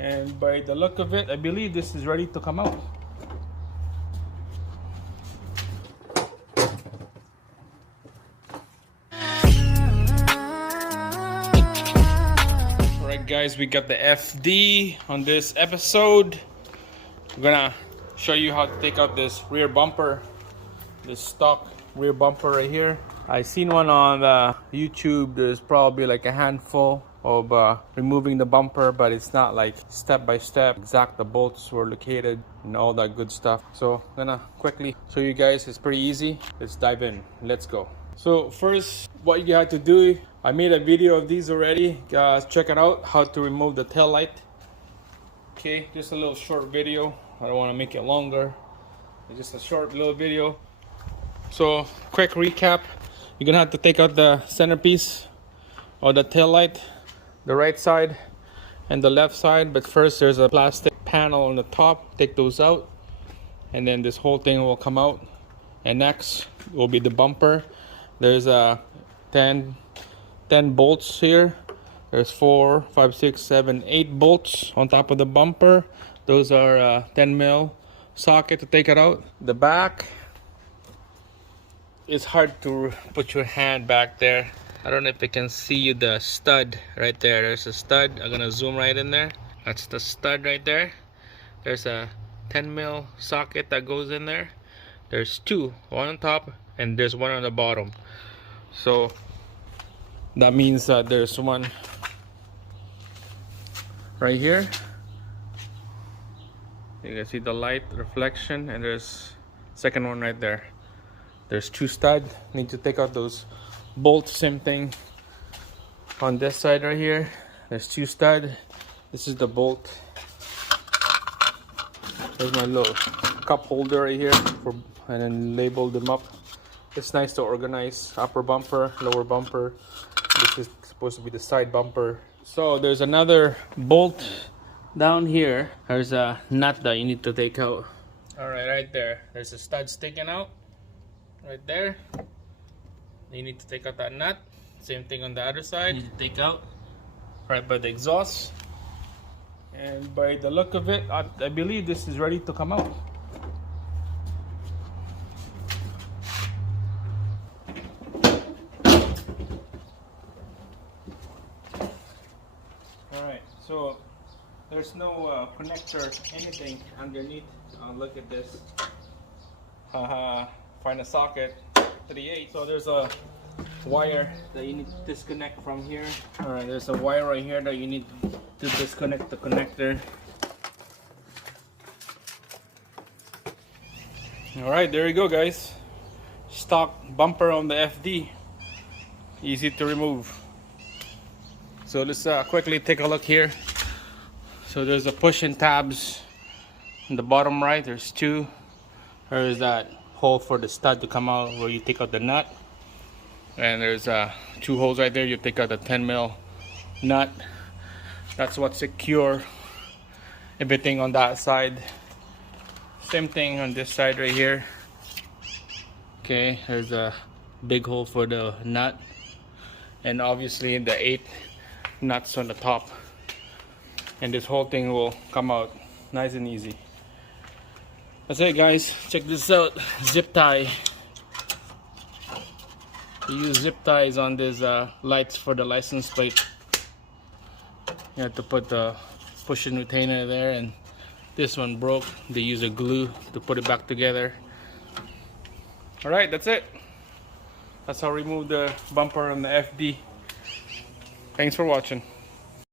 And by the look of it, I believe this is ready to come out. Alright guys, we got the FD on this episode. I'm gonna show you how to take out this rear bumper, this stock rear bumper right here. I seen one on YouTube. There's probably like a handful of removing the bumper, but it's not like step by step exact the bolts were located and all that good stuff. So I'm gonna quickly show you guys. It's pretty easy. Let's dive in. Let's go. So first, what you have to do, I made a video of these already, guys. Check it out, how to remove the tail light. Okay, just a little short video. I don't want to make it longer. It's just a short little video. So quick recap, you're gonna have to take out the centerpiece or the tail light, the right side and the left side. But first, there's a plastic panel on the top. Take those out, and then this whole thing will come out. And next will be the bumper. There's 10 bolts here. There's 4, 5, 6, 7, 8 bolts on top of the bumper. Those are 10 mil socket to take it out. The back, it's hard to put your hand back there. I don't know if you can see the stud right there. There's a stud. I'm gonna zoom right in there. That's the stud right there. There's a 10 mil socket that goes in there. There's two, one on top and there's one on the bottom. So that means that there's one right here. You can see the light reflection, and there's second one right there. There's two studs. Need to take out those bolts. Same thing on this side right here. There's two studs. This is the bolt. There's my little cup holder right here and then label them up. It's nice to organize. Upper bumper, lower bumper. This is supposed to be the side bumper. So there's another bolt down here. There's a nut that you need to take out. Alright, right there. There's a stud sticking out. Right there. You need to take out that nut. Same thing on the other side. You need to take out right by the exhaust. And by the look of it, I believe this is ready to come out. Alright, so there's no connector, anything underneath. Look at this. Find a socket, 38. So there's a wire that you need to disconnect from here. Alright, there's a wire right here that you need to disconnect the connector. Alright, there you go guys. Stock bumper on the FD. Easy to remove. So let's quickly take a look here. So there's a push-in tabs in the bottom right. There's two. There's that hole for the stud to come out where you take out the nut. And there's two holes right there. You take out the 10 mil nut. That's what secure everything on that side. Same thing on this side right here. Okay, there's a big hole for the nut, and obviously the 8 nuts on the top. And this whole thing will come out nice and easy. That's it guys. Check this out. Zip tie. You use zip ties on these lights for the license plate. You have to put the push-in retainer there, and this one broke. They use a glue to put it back together. Alright, that's it. That's how I remove the bumper on the FD. Thanks for watching.